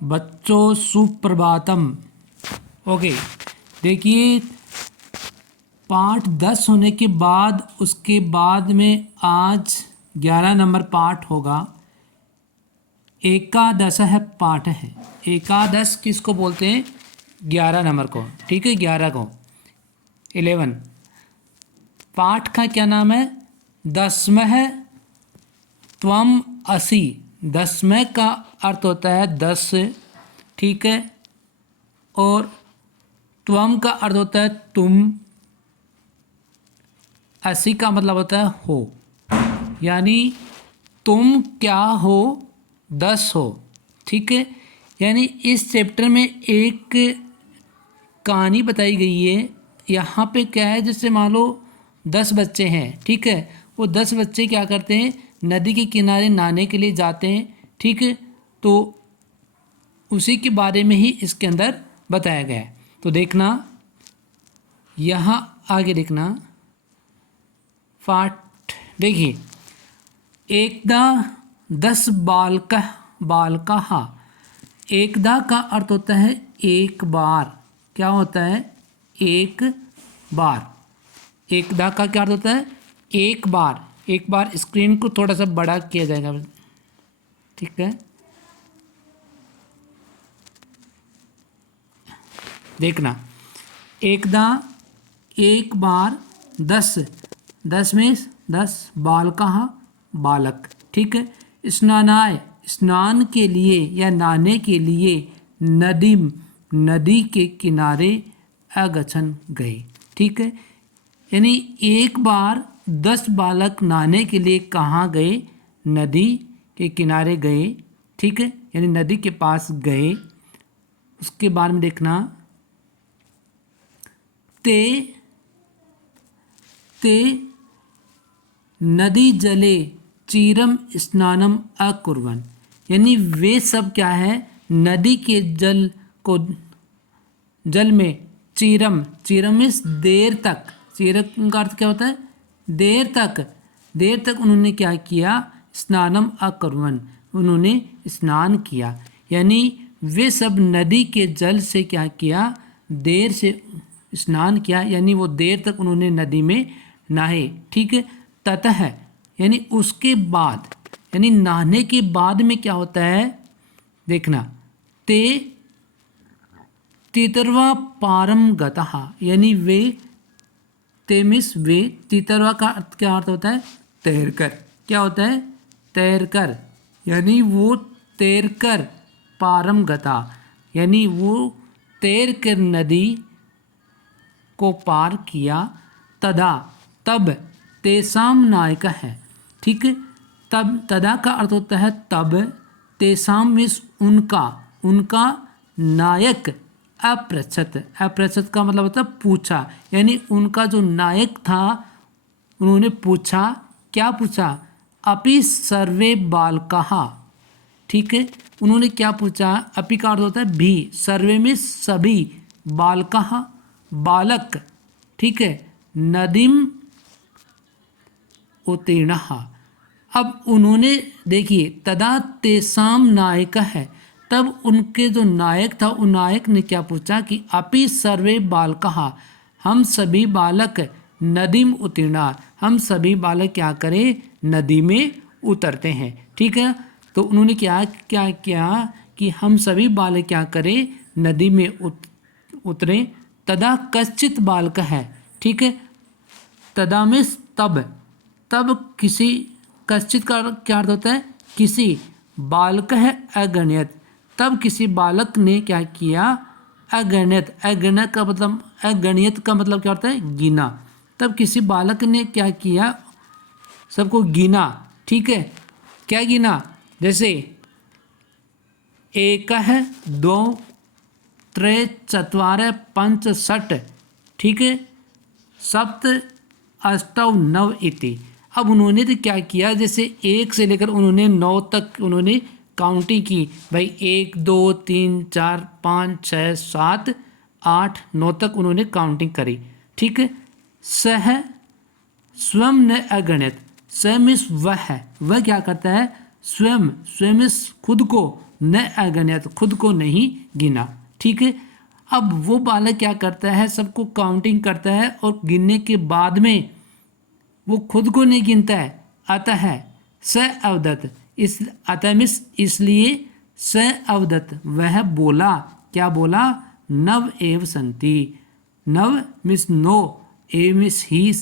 बच्चों सुप्रभातम। ओके, देखिए पाठ 10 होने के बाद उसके बाद में आज 11 नंबर पाठ होगा। एकादश है पाठ है। एकादश किसको बोलते हैं? 11 नंबर को, ठीक है, 11 को, 11। पाठ का क्या नाम है? दसमः त्वम असि। दसमः का अर्थ होता है 10, ठीक है, और त्वम का अर्थ होता है तुम। असि का मतलब होता है हो, यानी तुम क्या हो? 10 हो, ठीक है। यानी इस चैप्टर में एक कहानी बताई गई है। यहाँ पे क्या है, जैसे मान लो 10 बच्चे हैं, ठीक है। वो 10 बच्चे क्या करते हैं? नदी के किनारे नहाने के लिए जाते हैं, ठीक है। तो उसी के बारे में ही इसके अंदर बताया गया है। तो देखना, यहाँ आगे देखना पाठ। देखिए, एकदा 10 बालकः। एकदा का अर्थ होता है एक बार। क्या होता है? एक बार। एकदा का क्या अर्थ होता है? एक बार। एक बार स्क्रीन को थोड़ा सा बड़ा किया जाएगा, ठीक है। देखना, एकदा एक बार, 10 में 10 बालकः बालक, ठीक है। स्नानाय स्नान के लिए या नहाने के लिए, नदीम नदी के किनारे अगछन गए, ठीक है। यानी एक बार 10 बालक नहाने के लिए कहाँ गए? नदी के किनारे गए, ठीक है, यानी नदी के पास गए। उसके बाद में देखना, ते नदी जले चीरम स्नानम अकुर्वन्। यानी वे सब क्या है? नदी के जल में चीरम में देर तक। चीरम का अर्थ क्या होता है? देर तक उन्होंने क्या किया? स्नानम अकुर्वन्, उन्होंने स्नान किया। यानी वे सब नदी के जल से क्या किया? देर से स्नान किया, यानी वो देर तक उन्होंने नदी में नहाए, ठीक है। ततः यानी उसके बाद, यानी नहाने के बाद में क्या होता है? देखना, तीतरवा पारम गतः। यानी वे, तेमिस वे, तीतरवा का क्या अर्थ होता है? तैरकर। क्या होता है? तैरकर। यानी वो तैरकर, पारम गता, यानी वो तैरकर नदी को पार किया। तदा तब, तेसाम नायक है, ठीक है। तब, तदा का अर्थ होता है तब, तेसाम मीन्स उनका नायक अपृच्छत का मतलब होता है पूछा। यानी उनका जो नायक था, उन्होंने पूछा। क्या पूछा? अपि सर्वे बालकाः, ठीक है। उन्होंने क्या पूछा? अपि का अर्थ होता है भी, सर्वे में सभी, बालकाः बालक, ठीक है, नदीम उत्तीर्णः। अब उन्होंने, देखिए, तदा तेसाम नायक है, तब उनके जो नायक था, उन नायक ने क्या पूछा कि अपि सर्वे बालकाः, हम सभी बालक नदीम उत्तीर्णा, हम सभी बालक क्या करें? नदी में उतरते हैं, ठीक है। तो उन्होंने क्या किया कि हम सभी बालक क्या करें? नदी में उतरें। तदा कश्चित बालक है, ठीक है। तदा में तब किसी, कश्चित का क्या अर्थ होता है? किसी, बालक है अगण्यत, तब किसी बालक ने क्या किया? अगण्यत। अगण्यत का मतलब, अगणित का मतलब क्या होता है? गिना। तब किसी बालक ने क्या किया? सबको गिना, ठीक है। क्या गिना? जैसे एकः द्वौ त्रय चत्वारः पंच षट्, ठीक है, सप्त अष्टौ नव इति। अब उन्होंने तो क्या किया? जैसे 1 से लेकर उन्होंने 9 तक उन्होंने काउंटिंग की। भाई 1 2 3 4 5 6 7 8 9 तक उन्होंने काउंटिंग करी, ठीक है। सह स्वयं न अगणित, स्वयं वह है, वह क्या करता है? स्वयं, स्वयं इस खुद को, न अगण्यत खुद को नहीं गिना। ठीक है, अब वो बालक क्या करता है, सबको काउंटिंग करता है और गिनने के बाद में वो खुद को नहीं गिनता है। अतः स अवदत, इस अतः मिस इसलिए स अवदत वह बोला, क्या बोला, नव एव संति, नव मिस नो, एव मिस ही,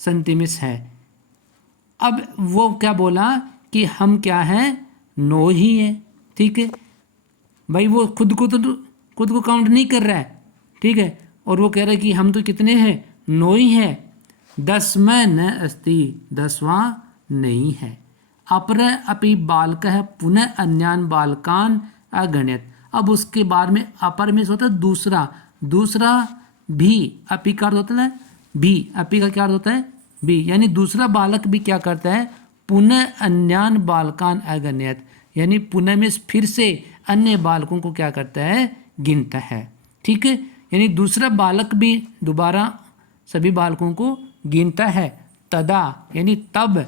संति मिस है। अब वो क्या बोला कि हम क्या हैं, नो ही है। ठीक है भाई, वो खुद को काउंट नहीं कर रहा है। ठीक है, और वो कह रहा है कि हम तो कितने हैं, नो ही है। 10वां न अस्ति, 10वां नहीं है। अपर अपि बालकः पुनः अन्यान बालकान अगण्यत। अब उसके बाद में अपर में होता है दूसरा, दूसरा भी, अपि का अर्थ होता है भी, अपि का क्या अर्थ होता है भी, यानी दूसरा बालक भी क्या करता है, पुनः अन्यान बालकान अगण्यत, यानी पुनः में फिर से अन्य बालकों को क्या करता है, गिनता है। ठीक है, यानी दूसरा बालक भी दोबारा सभी बालकों को गिनता है। तदा यानी तब,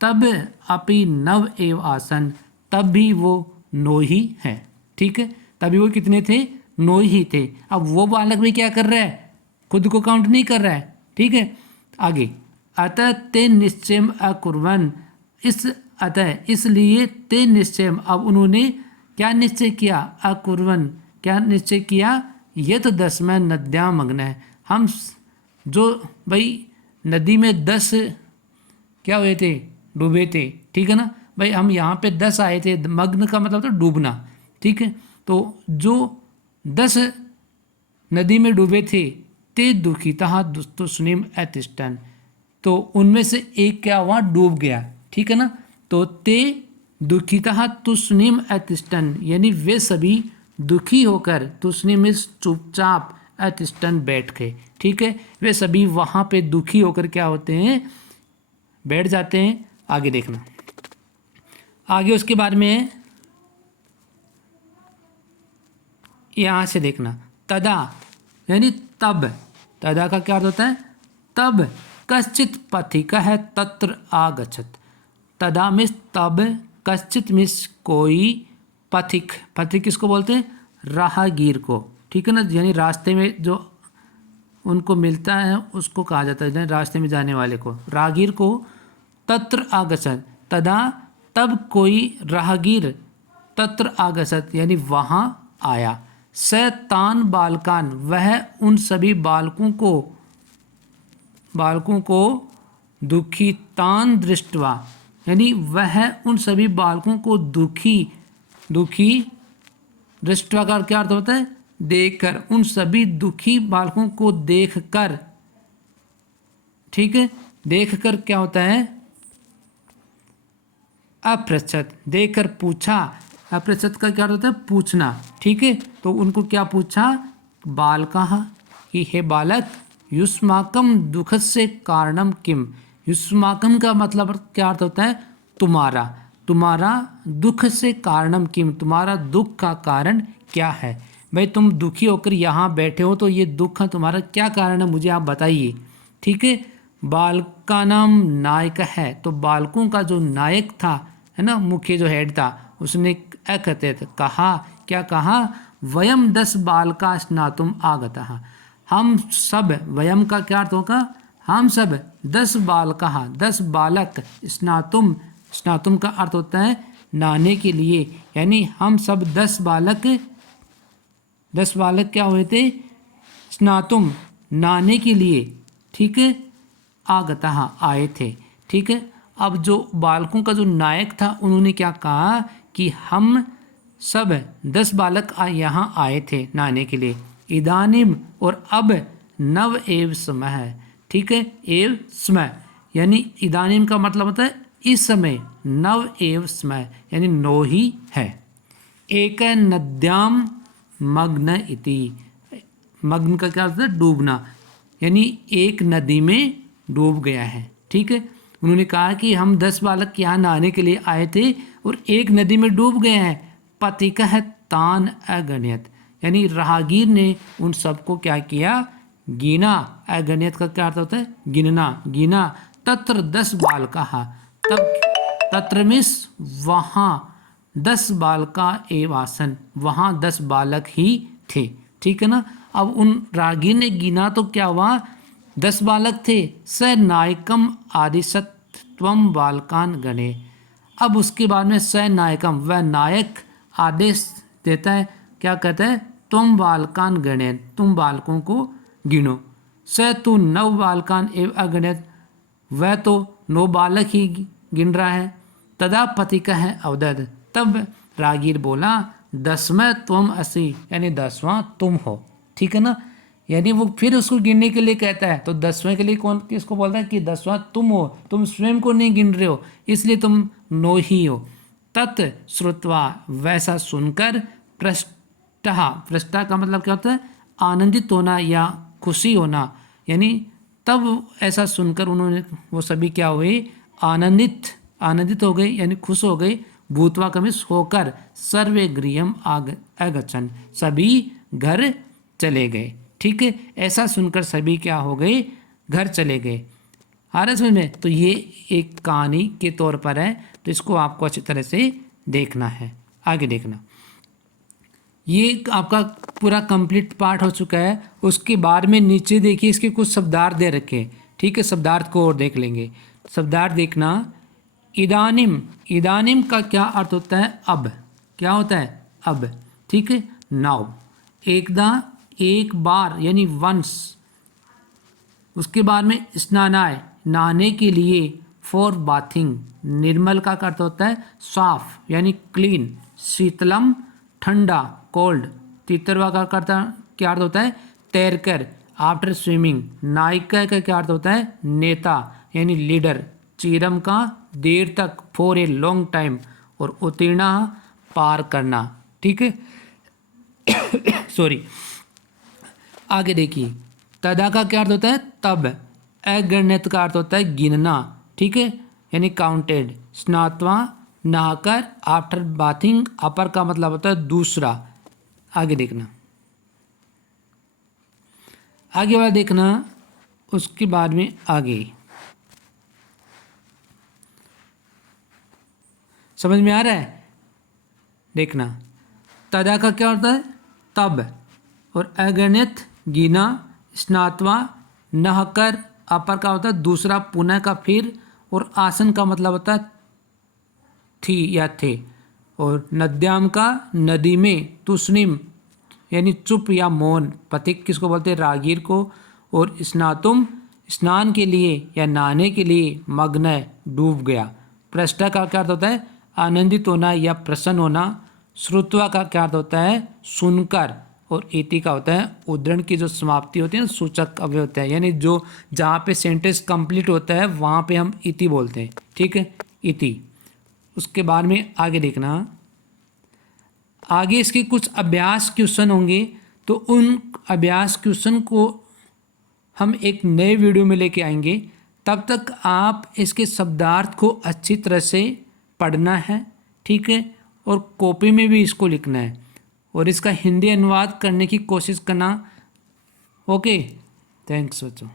तब अपि नव एव आसन, तब भी वो नो ही है। ठीक है, तभी वो कितने थे, नो ही थे। अब वो बालक भी क्या कर रहा है, खुद को काउंट नहीं कर रहा है। ठीक है, आगे, अतः ते निश्चय अकुर्वन, इस अतः इसलिए ते निश्चय, अब उन्होंने क्या निश्चय किया, अकुर्वन, क्या निश्चय किया, ये तो 10वां नद्या मग्न है। हम जो भाई नदी में 10 क्या हुए थे, डूबे थे। ठीक है ना भाई, हम यहाँ पे 10 आए थे, मग्न का मतलब था डूबना। ठीक है, तो जो 10 नदी में डूबे थे, ते दुखिता दुस्तुस्निम अतिष्ठन, तो उनमें से एक क्या हुआ, डूब गया। ठीक है ना, तो ते दुखिता तुस्निम अतिष्ठन, यानी वे सभी दुखी होकर, तुस्निम इस चुपचाप, अतिष्ठन बैठ गए। ठीक है, वे सभी वहाँ पे दुखी होकर क्या होते हैं, बैठ जाते हैं। आगे देखना, आगे उसके बाद में यहाँ से देखना, तदा यानी तब, तदा का क्या अर्थ होता है, तब कश्चित पथिक है तत्र आगछत, तदा मिस तब, कश्चित मिस कोई, पथिक, पथिक किसको बोलते हैं, राहगीर को। ठीक है ना, यानी रास्ते में जो उनको मिलता है उसको कहा जाता है, रास्ते में जाने वाले को, राहगीर को। तत्र आगछत, तदा तब कोई राहगीर, तत्र आगछत यानी वहाँ आया। सैतान बालकान, वह उन सभी बालकों को दुखी, तान दृष्टवा, यानी वह उन सभी बालकों को दुखी दृष्टवा का क्या अर्थ होता है, देखकर, उन सभी दुखी बालकों को देखकर। ठीक है, देखकर क्या होता है, अपृच्छत, देखकर पूछा, अपृच्छत का क्या होता है, पूछना। ठीक है, तो उनको क्या पूछा, बालकः, कि हे बालक, युष्माकम दुखस्य कारणम किम, युष्माकम का मतलब क्या अर्थ होता है, तुम्हारा, तुम्हारा दुख से कारणम किम, तुम्हारा दुख का कारण क्या है। भाई तुम दुखी होकर यहाँ बैठे हो, तो ये दुख तुम्हारा क्या कारण है, मुझे आप बताइए। ठीक है, बालका नाम नायक है, तो बालकों का जो नायक था, है ना, मुख्य जो हेड था, उसने अकथित कहा, क्या कहा, वयम 10 बालका स्नातुम आगतः, हम सब, वयम का क्या अर्थ होगा, हम सब 10 बालका, 10 बालक, स्नातुम, स्नातुम का अर्थ होता है नहाने के लिए, यानी हम सब 10 बालक, 10 बालक क्या हुए थे, स्नातुम नहाने के लिए। ठीक है, आगतः आए थे। ठीक है, अब जो बालकों का जो नायक था, उन्होंने क्या कहा कि हम सब 10 बालक यहाँ आए थे नहाने के लिए। इदानीम, और अब, नव एव समय है। ठीक है, एव समय यानी इदानीम का मतलब होता है इस समय, नव एव समय यानी नो ही है। एक नद्याम मग्न इति, मग्न का क्या होता है, डूबना, यानी एक नदी में डूब गया है। ठीक है, उन्होंने कहा कि हम 10 बालक यहाँ नहाने के लिए आए थे और एक नदी में डूब गए हैं। पथिकः तान अगण्यत, यानी राहगीर ने उन सबको क्या किया, गिना। अगण्यत का क्या अर्थ होता है, गिनना, गिना। तत्र 10 बालकाः, तब तत्र मीन्स वहाँ 10 बालका एव आसन, वहाँ 10 बालक ही थे। ठीक है ना। अब उन रागी ने गिना तो क्या हुआ, 10 बालक थे। स नायकम आदिशत त्वम बालकान गणे। अब उसके बाद में स नायकम, वह नायक आदेश देता है, क्या कहता है, तुम बालकान गणे, तुम बालकों को गिनो। स तू 9 बालकान एव अगणित, वह तो 9 बालक ही गिन रहा है। तदा पथिक है अवदद, तब रागीर बोला 10वें तुम असी, यानी 10वां तुम हो। ठीक है ना। यानी वो फिर उसको गिनने के लिए कहता है, तो 10वें के लिए कौन किसको बोलता है कि 10वां तुम हो, तुम स्वयं को नहीं गिन रहे हो, इसलिए तुम 9 ही हो। तत् श्रुत्वा, वैसा सुनकर, पृष्ठा, पृष्ठा का मतलब क्या होता है, आनंदित होना या खुशी होना, यानी तब ऐसा सुनकर उन्होंने, वो सभी क्या हुए, आनंदित हो गए, यानी खुश हो गए। भूतवा कमिस होकर, सर्वे गृहम अगच्छन्, सभी घर चले गए। ठीक है। ऐसा सुनकर सभी क्या हो गए, घर चले गए। आ रहा है समझ में। तो ये एक कहानी के तौर पर है, तो इसको आपको अच्छी तरह से देखना है। आगे देखना, ये आपका पूरा कंप्लीट पार्ट हो चुका है। उसके बाद में नीचे देखिए, इसके कुछ शब्दार्थ दे रखे हैं। ठीक है, शब्दार्थ को और देख लेंगे। शब्दार्थ देखना, इदानिम, इदानिम का क्या अर्थ होता है, अब। क्या होता है, अब। ठीक है। नाउ, एकदा, एक बार, यानी वंस। उसके बाद में स्नानाय, नहाने के लिए। फॉर बाथिंग, निर्मल का अर्थ होता है साफ, यानी क्लीन। शीतलम, ठंडा, कोल्ड। तीतरवा का क्या अर्थ होता है, तैरकर, आफ्टर स्विमिंग। नायिका का क्या अर्थ होता है, नेता, यानी लीडर। चीरम का देर तक, फॉर ए लॉन्ग टाइम। और उत्तीर्णा, पार करना। ठीक है। सॉरी। आगे देखिए, तदा का क्या अर्थ होता है, तब। अगण्यत का अर्थ होता है गिनना। ठीक है, यानी काउंटेड। स्नात्वा, नहाकर, आफ्टर बाथिंग। अपर का मतलब होता है दूसरा। आगे देखना, आगे वाला देखना, उसके बाद में आगे समझ में आ रहा है। देखना, तदा का क्या होता है, तब। और अगणित, गिना। स्नात्वा, नहाकर, अपर का होता है दूसरा, पुनः का फिर। और आसन का मतलब होता है थी या थे। और नद्याम का, नदी में। तुष्णिम, यानी चुप या मौन। पथिक किसको बोलते हैं, रागीर को। और स्नातुम, स्नान के लिए या नहाने के लिए। मग्न, डूब गया। पृष्ठा का क्या अर्थ होता है, आनंदित होना या प्रसन्न होना। श्रुत्वा का क्या अर्थ होता है, सुनकर। और इति का होता है उद्धरण की जो समाप्ति होती है, सूचक अव्यय होता है, यानी जो जहाँ पे सेंटेंस कंप्लीट होता है वहाँ पे हम इति बोलते हैं। ठीक है, इति। उसके बाद में आगे देखना, आगे इसके कुछ अभ्यास क्वेश्चन होंगे, तो उन अभ्यास क्वेश्चन को हम एक नए वीडियो में लेके आएंगे। तब तक आप इसके शब्दार्थ को अच्छी तरह से पढ़ना है। ठीक है, और कॉपी में भी इसको लिखना है, और इसका हिंदी अनुवाद करने की कोशिश करना। ओके, थैंक्स बच्चों।